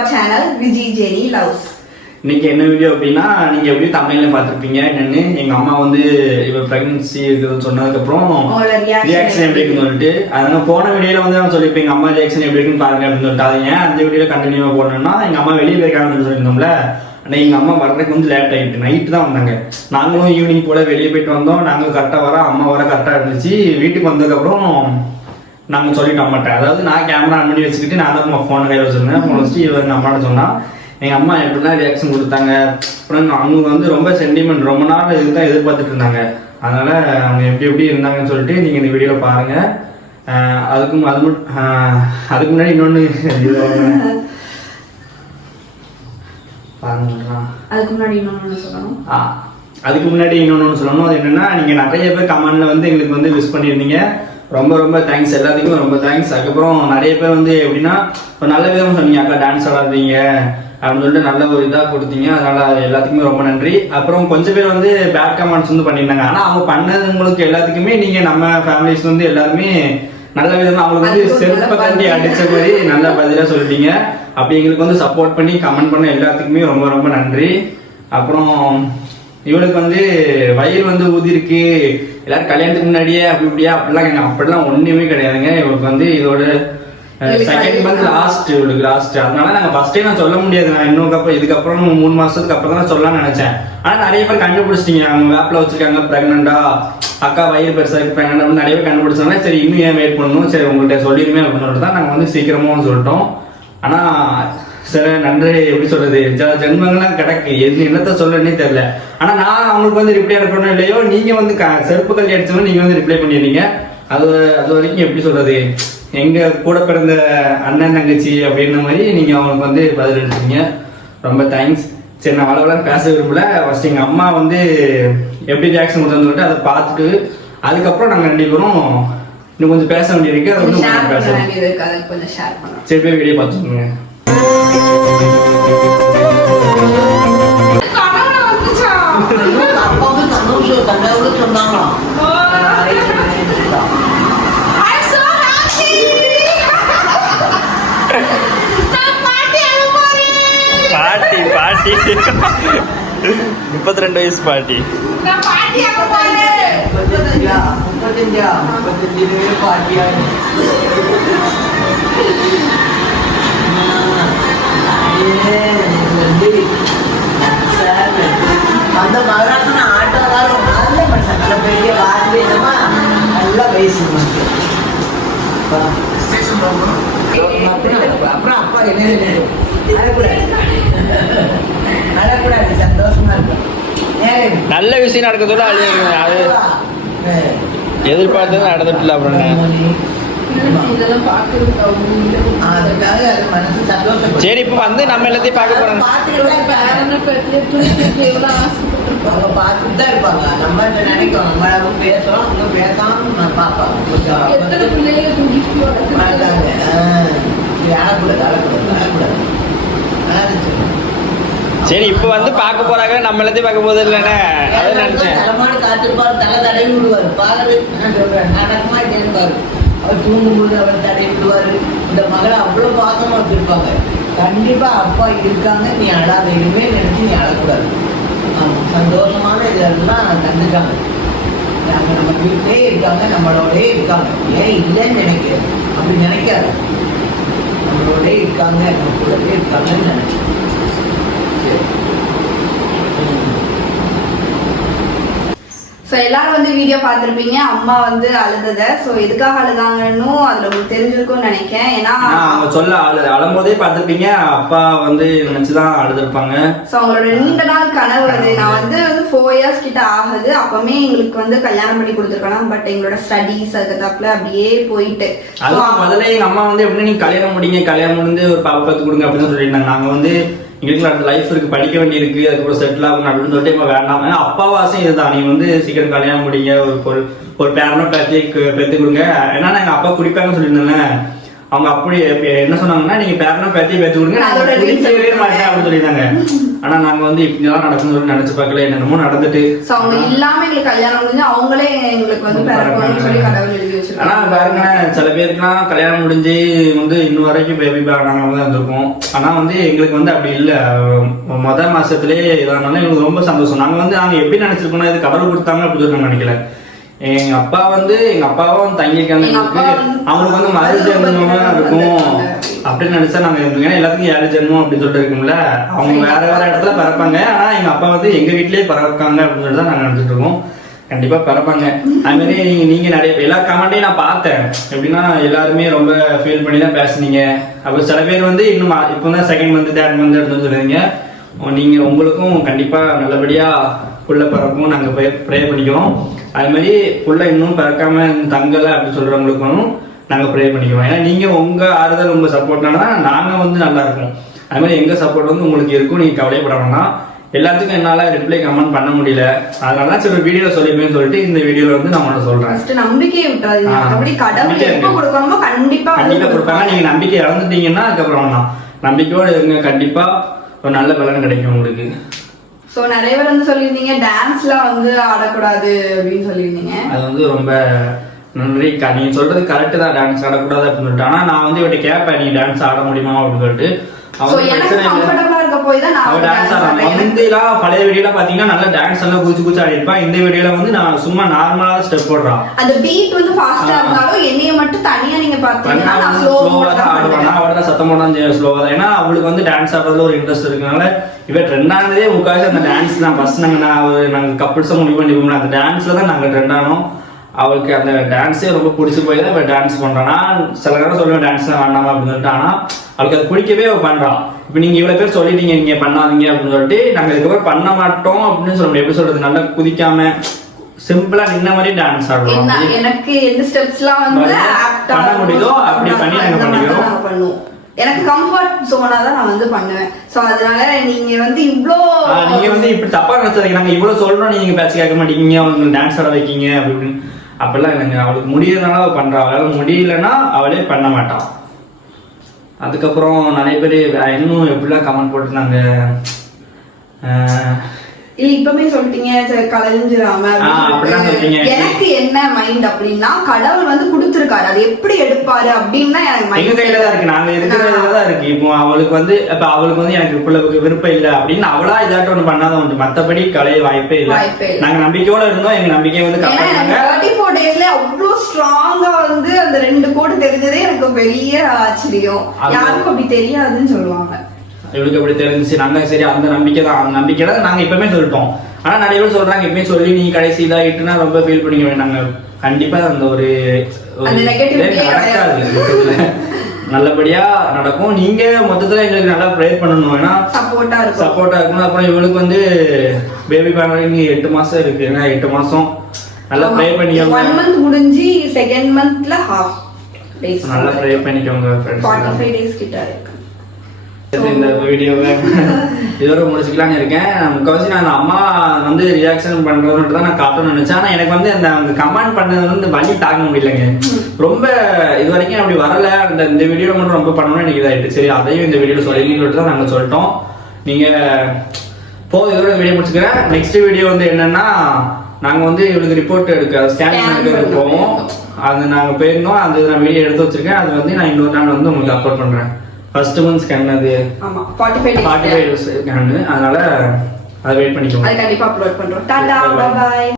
அவர் channel Viji Jeni loves இன்னைக்கு என்ன video அப்படின்னா நீங்க எப்படி தமிழ்ல பார்த்திருப்பீங்க என்னன்னு. எங்க அம்மா வந்து இவ பிரெக்னன்சி இருக்குதுன்னு சொன்னதுக்கப்புறம் ரியாக்ஷன் எப்படி இருக்குன்னு சொல்லிட்டு அதனால போன வீடியோல வந்து நான் சொல்லியிருப்பேன் எங்க அம்மா ரியாக்ஷன் எப்படி இருக்குன்னு பாருங்க அப்படின்னு சொல்லிட்டு. அதை ஏன் அந்த வீடியோ கண்டினியூவா போடணும்னா எங்க அம்மா வெளியே போயிருக்காங்கன்னு சொல்லியிருந்தோம்ல. ஆனால் எங்க அம்மா வர்றதுக்கு கொஞ்சம் லேட் ஆயிட்டு நைட்டு தான் வந்தாங்க. நாங்களும் ஈவினிங் போல வெளியே போயிட்டு வந்தோம். நாங்களும் கரெக்டாக வர அம்மா வர கரெக்டாக இருந்துச்சு. வீட்டுக்கு வந்ததுக்கப்புறம் நாங்கள் சொல்லிட்டோம் மாட்டேன். அதாவது நான் கேமரா ஆன் பண்ணி வச்சுக்கிட்டு நான் தான் ஃபோனை கையில் வச்சிருந்தேன். ஃபோன் வச்சுட்டு இவன் எங்கள் அம்மாட்ட சொன்னா எங்கள் அம்மா எப்படிலாம் ரியாக்ஷன் கொடுத்தாங்க? அப்புறம் அவங்க வந்து ரொம்ப சென்டிமெண்ட் ரொம்ப நாள் இதுதான் எதிர்பார்த்துட்டு இருந்தாங்க. அதனால அவங்க எப்படி எப்படி இருந்தாங்கன்னு சொல்லிட்டு நீங்கள் இந்த வீடியோவில் பாருங்க. ஆஹ் அதுக்கும் அது அதுக்கு முன்னாடி இன்னொன்று அதுக்கு முன்னாடி இன்னொன்னு சொல்லணும். அதுக்கு முன்னாடி இன்னொன்று சொல்லணும். அது என்னன்னா நீங்க நிறைய பேர் கமெண்ட்ல வந்து எங்களுக்கு வந்து விஷ் பண்ணியிருந்தீங்க. ரொம்ப ரொம்ப தேங்க்ஸ் எல்லாத்துக்குமே ரொம்ப தேங்க்ஸ் அதுக்கப்புறம் நிறைய பேர் வந்து எப்படின்னா ஒரு நல்ல விதமா சொன்னீங்க அக்கா டான்ஸ் ஆடாதீங்க அப்படின்னு சொல்லிட்டு நல்ல ஒரு இதாக கொடுத்தீங்க. அதனால எல்லாத்துக்குமே ரொம்ப நன்றி. அப்புறம் கொஞ்சம் பேர் வந்து பேட் கமெண்ட்ஸ் வந்து பண்ணியிருந்தாங்க. ஆனால் அவங்க பண்ணதுங்களுக்கு எல்லாத்துக்குமே நீங்க நம்ம ஃபேமிலிஸ் வந்து எல்லாருமே நல்ல விதமா அவங்களுக்கு வந்து கண்டி பதில். அடிச்ச மாதிரி நல்ல பதிலா சொல்லிட்டீங்க. அப்படி எங்களுக்கு வந்து சப்போர்ட் பண்ணி கமெண்ட் பண்ண எல்லாத்துக்குமே ரொம்ப ரொம்ப நன்றி. அப்புறம் இவளுக்கு வந்து வயிறு வந்து ஊதிருக்கு. எல்லாரும் கல்யாணத்துக்கு முன்னாடியே அப்படி இப்படியா அப்படிலாம் எங்க அப்படிலாம் ஒண்ணுமே கிடையாதுங்க. இவளுக்கு வந்து இதோட செகண்ட் மந்த் லாஸ்ட் இவளுக்கு லாஸ்ட் அதனால நாங்க ஃபர்ஸ்டே நான் சொல்ல முடியாது. நான் இன்னும் அப்புறம் இதுக்கப்புறம் மூணு மாசத்துக்கு அப்புறம் தான் சொல்லலாம்னு நினைச்சேன். ஆனா நிறைய பேர் கண்டுபிடிச்சிட்டீங்க. அவங்க வேப்பில் வச்சிருக்காங்க பிரெக்னண்டா அக்கா வயிறு பெருசா இருக்கு பிரெக்னண்ட் நிறைய பேர் கண்டுபிடிச்சாங்க சரி இன்னும் ஏன் வெயிட் பண்ணணும்? சரி உங்கள்கிட்ட சொல்லிடுமே அப்படின்னு சொல்லிட்டு தான் நாங்க வந்து சீக்கிரமா வந்து சொல்லிட்டோம். ஆனா சரி நன்றி எப்படி சொல்றது? ஜ- ஜென்மங்கள்லாம் கிடக்கு. எது என்னத்த சொல்லனே தெரியல. ஆனா நான் அவங்களுக்கு வந்து ரிப்ளை அனுப்பணும் இல்லையோ நீங்க வந்து செருப்பு கல்வி அடிச்சவங்க நீங்க வந்து ரிப்ளை பண்ணிருந்தீங்க அது அது வரைக்கும் எப்படி சொல்றது? எங்க கூட பிறந்த அண்ணன் தங்கச்சி அப்படின்ற மாதிரி நீங்க அவங்களுக்கு வந்து பதில் அளிச்சீங்க ரொம்ப தேங்க்ஸ் சரி நான் அவ்வளோலாம் பேச விரும்பல. ஃபர்ஸ்ட் எங்க அம்மா வந்து எப்படி ரியாக்ஷன் கொடுத்தான்னு சொல்லிட்டு அதை பார்த்துட்டு அதுக்கப்புறம் நாங்க ரெண்டு பேரும் இன்னும் கொஞ்சம் பேச வேண்டியிருக்கு அதை வந்து பண்ணணும் சரி போய் வீடியோ பார்த்துக்கோங்க. பாட்டி முப்பத்தி ரெண்டு வயசு பாட்டி. பாட்டியா? முப்பத்தஞ்சா அந்த மகாராஷ்டிரா ஆட்டோக்காரன் நல்ல மனுஷன் நல்ல பெரிய வேணுமா நல்லா பேசுவாங்க அப்புறம் அப்பா என்ன அழக்கூடாது அழக்கூடாது சந்தோஷமா இருக்கும் நல்ல விஷயம் நடக்கிறதோட அது எதிர்பார்த்தது நடந்துட்டுல அப்புறம் அதுக்காக அது மனசு சந்தோஷம் சரி இப்போ வந்து நம்ம எல்லாத்தையும் பார்க்க போறோம். அவங்க பார்த்துட்டு தான் இருப்பாங்க. நம்ம இப்ப நினைக்கிறோம்? நம்ம பேசுறோம். பேசாம நான் பார்ப்பாங்க எத்தனை பிள்ளைங்க அழக்கூடாது அழக்கூடாது அழக்கூடாது சரி இப்போ வந்து பார்க்க போறாங்க. நம்ம எல்லாத்தையும் பார்க்க போது இல்லைண்ணே அதை நினைச்சேன். தலைமாடு காத்திருப்பாரு தலை தடவி விடுவாரு. பாரு நடக்கமா இருப்பாரு அவர் தூங்கும்போது அவர் தடவி இந்த மகளை அவ்வளவு பாசமாக வச்சுருப்பாங்க. கண்டிப்பா அப்பா இருக்காங்க நீ அழாத. இனிமே நினைச்சு நீ அழக்கூடாது. ஆமா, சந்தோஷமான இதெல்லாம் தந்துட்டாங்க. நாங்கள் நம்ம வீட்டிலே இருக்காங்க நம்மளோடே இருக்காங்க. ஏன் இல்லைன்னு நினைக்கிறேன் அப்படி நினைக்காது. நம்மளோடே இருக்காங்க நம்ம கூடவே இருக்காங்கன்னு நினைச்சேன் சரி. ஸோ எல்லாரும் வந்து வீடியோ பார்த்துருப்பீங்க. அம்மா வந்து அழுதத. ஸோ எதுக்காக அழுதாங்கன்னு அதில் உங்களுக்கு தெரிஞ்சிருக்கும்னு நினைக்கிறேன். ஏன்னா அவங்க சொல்ல அழு அழும்போதே பார்த்துருப்பீங்க. அப்பா வந்து நினைச்சுதான் அழுதுருப்பாங்க. ஸோ அவங்களோட நீண்ட நாள் கனவு அது. நான் வந்து வந்து ஃபோர் இயர்ஸ் கிட்ட ஆகுது. அப்பவுமே எங்களுக்கு வந்து கல்யாணம் பண்ணி கொடுத்துருக்கலாம் பட் எங்களோட ஸ்டடீஸ் அதுக்கு தப்புல அப்படியே போயிட்டு. அதுவும் முதல்ல எங்க அம்மா வந்து எப்படி நீங்க கல்யாணம் முடிங்க? கல்யாணம் முடிந்து ஒரு பாப்பா பார்த்து கொடுங்க அப்படின்னு சொல்லியிருந்தாங்க. நாங்க வந்து எங்களுக்கு அடுத்த லைஃப் இருக்கு படிக்க வேண்டியிருக்கு அதுக்கப்புறம் செட்டில் ஆகணும் அப்படின்னு சொல்லிட்டு இப்போ வேண்டாம். ஆசையும் இதுதான். நீங்க வந்து சீக்கிரம் கல்யாணம் முடிங்க ஒரு ஒரு ஒரு பேரனோ பேத்தி பெற்று கொடுங்க. ஏன்னா எங்க அப்பா குடிப்பாங்கன்னு சொல்லியிருந்தேன் அவங்க அப்படி என்ன சொன்னாங்கன்னா நீங்க பேரனா பேத்தி பேத்தி கொடுங்க மாட்டேன் அப்படின்னு சொல்லியிருந்தாங்க. ஆனா நாங்க வந்து இப்படிலாம் நடக்கும்னு சொல்லி நினைச்சு பார்க்கல என்னென்னமோ நடந்துட்டு. சோ அவங்க இல்லாம எங்களுக்கு கல்யாணம் முடிஞ்சு அவங்களே எங்களுக்கு வந்து சொல்லி கடவுள் எழுதி ஆனா வச்சிருக்காங்க பாருங்க சில பேருக்குலாம் கல்யாணம் முடிஞ்சு வந்து இன்னும் வரைக்கும் பேபி நாங்க வந்து வந்திருக்கோம் ஆனா வந்து எங்களுக்கு வந்து அப்படி இல்ல. முத மாசத்துலயே இதனால எங்களுக்கு ரொம்ப சந்தோஷம். நாங்க வந்து நாங்க எப்படி நினைச்சிருக்கோம்னா இது கடவுள் கொடுத்தாங்க அப்படின்னு சொல்லி நினைக்கல. எங்க அப்பா வந்து எங்க அப்பாவும் தங்கியிருக்காங்க அவங்களுக்கு வந்து மறு ஜென்மமா இருக்கும். அப்படின்னு நினைச்சா நாங்க இருந்தோம் எல்லாத்துக்கும் ஏழு ஜென்மம் அப்படின்னு சொல்லிட்டு இருக்கும்ல. அவங்க வேற வேற இடத்துல பிறப்பாங்க. ஆனா எங்க அப்பா வந்து எங்க வீட்லயே பிறக்காங்க அப்படின்னு சொல்லிட்டு தான் நாங்க நினைச்சிட்டு இருக்கோம். கண்டிப்பா பிறப்பாங்க. அது மாதிரி நீங்க- நிறைய எல்லா கமெண்ட்டையும் நான் பார்த்தேன். எப்படின்னா எல்லாருமே ரொம்ப ஃபீல் பண்ணி தான் பேசுனீங்க. அப்போ சில பேர் வந்து இன்னும் இப்போ தான் செகண்ட் மந்த் தேர்ட் மந்த் எடுத்து சொல்லுவீங்க நீங்க உங்களுக்கும் கண்டிப்பா நல்லபடியா புள்ள பிறக்கும் நாங்க ப்ரே பண்ணிக்கிறோம். அது மாதிரி புள்ள இன்னும் பிறக்காம தங்கல அப்படின்னு சொல்றவங்களுக்கும் நாங்க ப்ரே பண்ணிக்கிறோம். ஏன்னா நீங்க உங்க ஆறுதல் உங்க சப்போர்ட்னா நாங்க வந்து நல்லா இருக்கோம். அது மாதிரி எங்க சப்போர்ட் வந்து உங்களுக்கு இருக்கும் நீங்க கவலைப்பட வேணாம். எல்லாத்துக்கும் என்னால ரிப்ளை கமெண்ட் பண்ண முடியல. அதனால தான் சரி வீடியோல சொல்லிப்பேன்னு சொல்லிட்டு இந்த வீடியோல வந்து நான் உனக்கு சொல்றேன். ஃபர்ஸ்ட் நம்பிக்கையை விட்டுறாதீங்க. அப்படி கடவுள் எப்ப. கொடுக்கணுமோ கண்டிப்பா கண்டிப்பா கொடுப்பாங்க நீங்க நம்பிக்கை இழந்துட்டீங்கன்னா அதுக்கப்புறம் வேணாம். நம்பிக்கையோட இருங்க. கண்டிப்பா ஒரு நல்ல பலன் கிடைக்கும் உங்களுக்கு. சோ நிறைய பேர் வந்து சொல்லியிருந்தீங்க டான்ஸ்லாம் வந்து ஆடக்கூடாது அப்படின்னு சொல்லியிருந்தீங்க. அது வந்து ரொம்ப நன்றி. க- நீங்க சொல்றது கரெக்ட் தான். டான்ஸ் ஆடக்கூடாது அப்படின்னு சொல்லிட்டு. ஆனா நான் வந்து இவட்ட கேட்பேன் நீ டான்ஸ் ஆட முடியுமா அப்படின்னு சொல்லிட்டு. அவன் போய் தான் நான் டான்ஸ் ஆடுறான். முந்தையெல்லாம் பழைய வீடியோல பாத்தீங்கன்னா நல்லா டான்ஸ் எல்லாம் குச்சி குச்சி ஆடி இருப்பான் இந்த வீடியோல வந்து நான் சும்மா நார்மலா ஸ்டெப் போடுறான். அந்த பீட் வந்து ஃபாஸ்டா. இருந்தாலும் என்னைய மட்டும் தனியா நீங்க பாத்தீங்கன்னா நான் ஸ்லோவா தான் ஆடுவானா. அவள் தான் சத்தம் போடாம ஸ்லோவா தான். ஏன்னா அவளுக்கு வந்து டான்ஸ் ஆடுறதுல ஒரு இன்ட்ரெஸ்ட் இருக்கனால இவ ட்ரெண்டானதே முக்காசி அந்த டான்ஸ் தான். ஃபர்ஸ்ட் நாங்க நான் நாங்க கப்பிள்ஸா முடிவு பண்ணி போகணும் அந்த டான்ஸ்ல தான் நாங்க ட்ரெண்டானோம் அவளுக்கு அந்த டான்ஸே ரொம்ப பிடிச்சி போய் தான் டான்ஸ் பண்றான். சில நேரம் சொல்லுவேன் டான்ஸ் வேண்டாமா? அப்படின்னு சொல்லிட்டு. ஆனா அவளுக்கு அது பிடிக்கவே அவ பண்றான். இப்போ நீங்க இவ்வளவு பேர் சொல்லிட்டீங்க நீங்க பண்ணாதீங்க அப்படின்னு சொல்லிட்டு நாங்க இதுக்கப்புறம் பண்ண மாட்டோம் அப்படின்னு சொல்ல முடியும் எப்படி சொல்றது? நல்லா குதிக்காம சிம்பிளா நின்ன மாதிரி டான்ஸ் ஆடுறோம் எனக்கு எந்த ஸ்டெப்ஸ்லாம் வந்து பண்ண- முடியுதோ அப்படி பண்ணி நாங்க பண்ணிக்கிறோம். எனக்கு கம்ஃபர்ட் ஜோனா தான் நான் வந்து பண்ணுவேன். சோ அதனால நீங்க வந்து இவ்ளோ நீங்க வந்து இப்படி தப்பா நினைச்சதுக்கு நாங்க இவ்வளவு சொல்றோம் நீங்க பேச்சு கேட்க மாட்டீங்க அவங்களுக்கு டான்ஸ் ஆட வைக்கீங்க அப்படி இப்படின்னு. அப்படிலாம் இல்லைங்க. அவளுக்கு முடியறதுனால அவ பண்றா. அவளால முடியலன்னா அவளே பண்ண மாட்டான் அதுக்கப்புறம் நிறைய பேர் இன்னும் எப்படிலாம் கமெண்ட் போட்டுருந்தாங்க? இல்ல இப்பவே சொல்லிட்டீங்க சரி, கலைஞ்சிராம. எனக்கு என்ன மைண்ட் அப்படின்னா கடவுள் வந்து கொடுத்திருக்காரு. அது எப்படி எடுப்பாரு அப்படின்னு எனக்கு எங்க கையில தான் இருக்கு. நாங்க இருக்கிறதுல தான் இருக்கு. இப்போ அவளுக்கு வந்து இப்ப அவளுக்கு வந்து எனக்கு பிள்ளைக்கு விருப்பம் இல்ல அப்படின்னு அவளா இதாட்டம் ஒண்ணு பண்ணாத உண்டு. மத்தபடி கலைய வாய்ப்பே இல்ல. நாங்க நம்பிக்கையோட இருந்தோம். எங்க நம்பிக்கையை வந்து தேர்ட்டி ஃபோர் டேஸ்ல அவ்வளோ ஸ்ட்ராங்கா வந்து அந்த ரெண்டு கோடு தெரிஞ்சதே எனக்கு பெரிய ஆச்சரியம். யாருக்கும் அப்படி தெரியாதுன்னு சொல்லுவாங்க. இவளுக்கு எப்படி தெரிஞ்சுச்சு? நாங்க சரி அந்த நம்பிக்கை தான். அந்த நம்பிக்கை தான் நாங்க இப்பவுமே சொல்லிட்டோம். ஆனா நிறைய பேர் சொல்றாங்க இப்பவே சொல்லி நீ கடைசி இதாயிட்டுனா ரொம்ப ஃபீல் பண்ணிக்க நாங்க கண்டிப்பா அந்த ஒரு நடக்காது. நல்லபடியா நடக்கும். நீங்க மொத்தத்துல எங்களுக்கு நல்லா ப்ரேயர் பண்ணணும். ஏன்னா சப்போர்ட்டா இருக்கும். சப்போர்ட்டா இருக்கணும் அப்புறம் இவளுக்கு வந்து பேபி பேனல் எட்டு மாசம் இருக்கு. ஏன்னா எட்டு மாசம் நல்லா ப்ரே ஒன் பண்ணிக்கோங்க. மந்த் முடிஞ்சு செகண்ட் மந்த்ல ஹாஃப் நல்லா ப்ரே பண்ணிக்கோங்க ஃபார்ட்டி ஃபைவ் டேஸ் கிட்ட இருக்கு. இந்த வீடியோவை இதோட முடிச்சுக்கலாம்னு இருக்கேன். முக்கால்வாசி நான் அந்த அம்மா வந்து ரியாக்ஷன் பண்றது தான் நான் காட்டணும்னு நினைச்சேன். ஆனா எனக்கு வந்து அந்த அவங்க கமெண்ட் பண்ணது வந்து வலி தாங்க முடியலங்க. ரொம்ப இது வரைக்கும் அப்படி வரல. அந்த இந்த வீடியோ மட்டும் ரொம்ப பண்ணணும்னு எனக்கு இதாயிட்டு. சரி அதையும் இந்த வீடியோல சொல்லிங்கன்னு சொல்லிட்டு தான் நாங்க சொல்லிட்டோம். நீங்க போ இதோட வீடியோ முடிச்சுக்கிறேன். நெக்ஸ்ட் வீடியோ வந்து என்னன்னா நாங்க வந்து இவளுக்கு ரிப்போர்ட் எடுக்க Scan எடுக்க போவோம். அது நாங்க போயிருந்தோம். அது நான் வீடியோ எடுத்து வச்சிருக்கேன். அது வந்து நான் இன்னொரு நாள் வந்து உங்களுக்கு அப்லோட் பண்றேன். ஃபர்ஸ்ட் மந்த் ஸ்கேன் அது? ஆமா forty five forty days five scan அதனால அதை வெயிட் பண்ணிக்கோங்க. அது கண்டிப்பா அப்லோட் பண்றோம். டாடா bye. பாய்